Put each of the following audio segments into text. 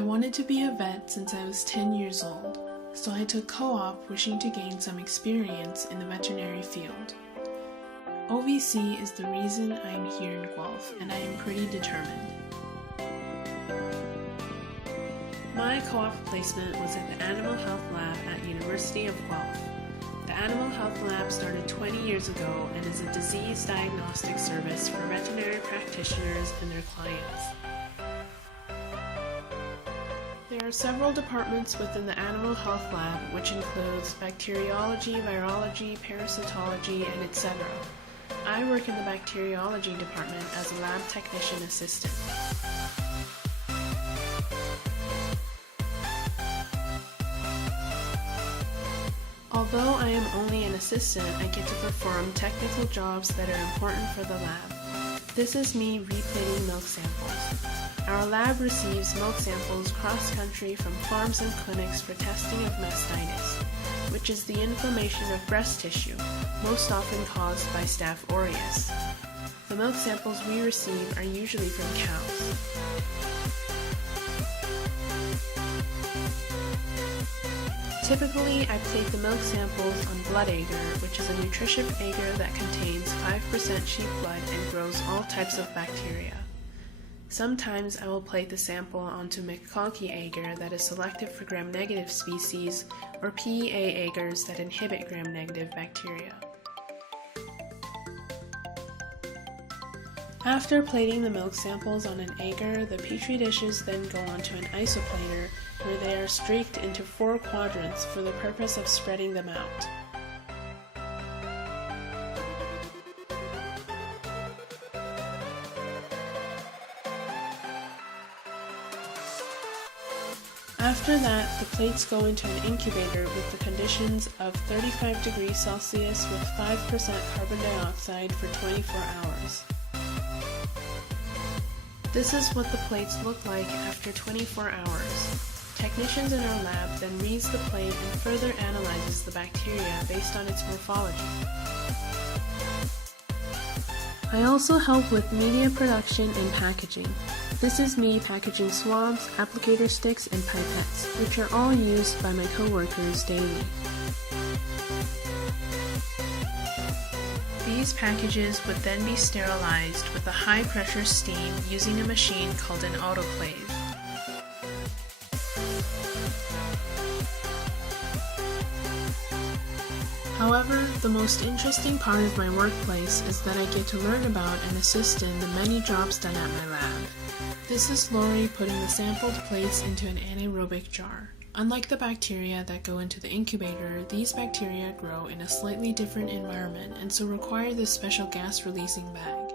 I wanted to be a vet since I was 10 years old, so I took co-op wishing to gain some experience in the veterinary field. OVC is the reason I am here in Guelph, and I am pretty determined. My co-op placement was at the Animal Health Lab at University of Guelph. The Animal Health Lab started 20 years ago and is a disease diagnostic service for veterinary practitioners and their clients. There are several departments within the Animal Health Lab, which includes bacteriology, virology, parasitology, and etc. I work in the bacteriology department as a lab technician assistant. Although I am only an assistant, I get to perform technical jobs that are important for the lab. This is me replating milk samples. Our lab receives milk samples cross-country from farms and clinics for testing of mastitis, which is the inflammation of breast tissue, most often caused by Staph aureus. The milk samples we receive are usually from cows. Typically, I plate the milk samples on blood agar, which is a nutrition agar that contains 5% sheep blood and grows all types of bacteria. Sometimes I will plate the sample onto McConkey agar that is selective for gram-negative species, or PEA agars that inhibit gram-negative bacteria. After plating the milk samples on an agar, the petri dishes then go onto an isoplaner where they are streaked into 4 quadrants for the purpose of spreading them out. After that, the plates go into an incubator with the conditions of 35 degrees Celsius with 5% carbon dioxide for 24 hours. This is what the plates look like after 24 hours. Technicians in our lab then reads the plate and further analyzes the bacteria based on its morphology. I also help with media production and packaging. This is me packaging swabs, applicator sticks, and pipettes, which are all used by my coworkers daily. These packages would then be sterilized with a high-pressure steam using a machine called an autoclave. However, the most interesting part of my workplace is that I get to learn about and assist in the many jobs done at my lab. This is Lori putting the sampled plates into an anaerobic jar. Unlike the bacteria that go into the incubator, these bacteria grow in a slightly different environment and so require this special gas-releasing bag.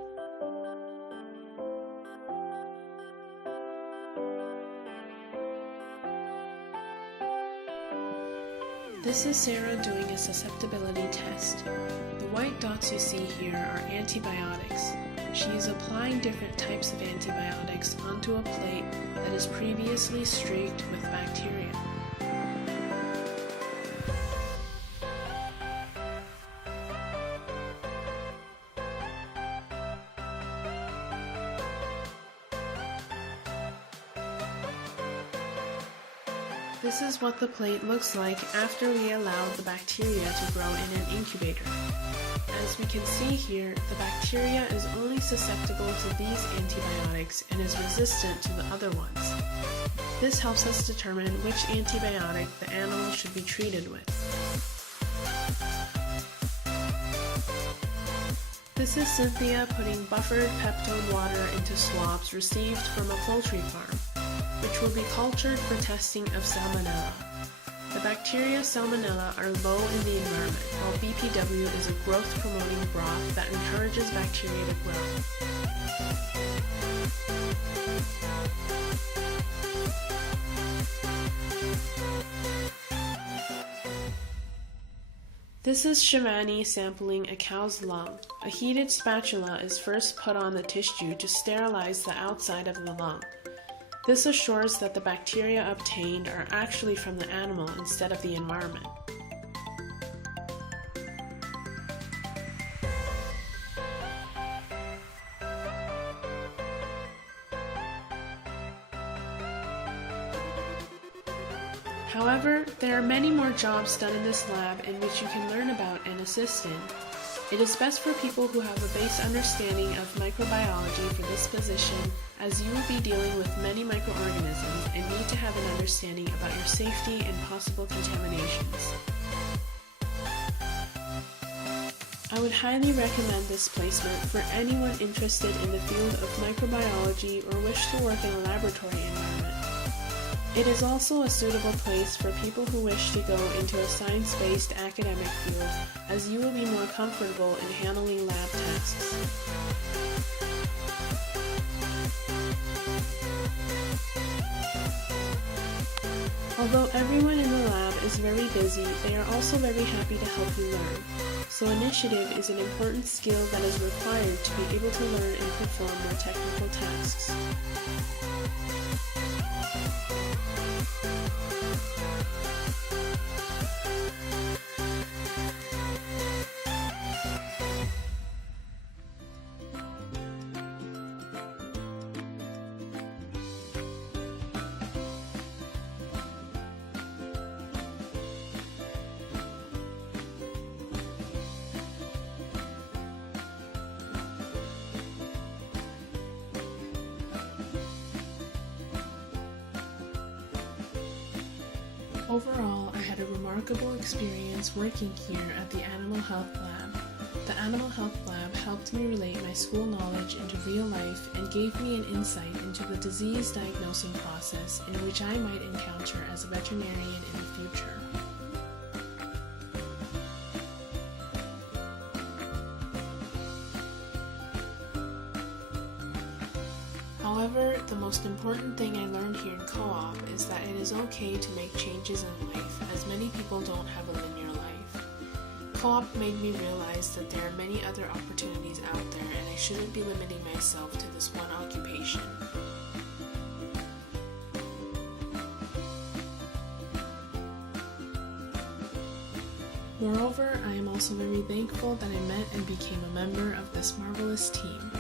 This is Sarah doing a susceptibility test. The white dots you see here are antibiotics. She is applying different types of antibiotics onto a plate that is previously streaked with bacteria. This is what the plate looks like after we allow the bacteria to grow in an incubator. As we can see here, the bacteria is only susceptible to these antibiotics and is resistant to the other ones. This helps us determine which antibiotic the animal should be treated with. This is Cynthia putting buffered peptone water into swabs received from a poultry farm, which will be cultured for testing of salmonella. The bacteria salmonella are low in the environment, while BPW is a growth-promoting broth that encourages bacteria to grow. This is Shivani sampling a cow's lung. A heated spatula is first put on the tissue to sterilize the outside of the lung. This assures that the bacteria obtained are actually from the animal instead of the environment. However, there are many more jobs done in this lab in which you can learn about and assist in. It is best for people who have a base understanding of microbiology for this position, as you will be dealing with many microorganisms and need to have an understanding about your safety and possible contaminations. I would highly recommend this placement for anyone interested in the field of microbiology or wish to work in a laboratory environment. It is also a suitable place for people who wish to go into a science-based academic field, as you will be more comfortable in handling lab tasks. Although everyone in the lab is very busy, they are also very happy to help you learn. So initiative is an important skill that is required to be able to learn and perform more technical tasks. Overall, I had a remarkable experience working here at the Animal Health Lab. The Animal Health Lab helped me relate my school knowledge into real life and gave me an insight into the disease diagnosing process in which I might encounter as a veterinarian in the future. However, the most important thing I learned here in Co-op is that it is okay to make changes in life, as many people don't have a linear life. Co-op made me realize that there are many other opportunities out there and I shouldn't be limiting myself to this one occupation. Moreover, I am also very thankful that I met and became a member of this marvelous team.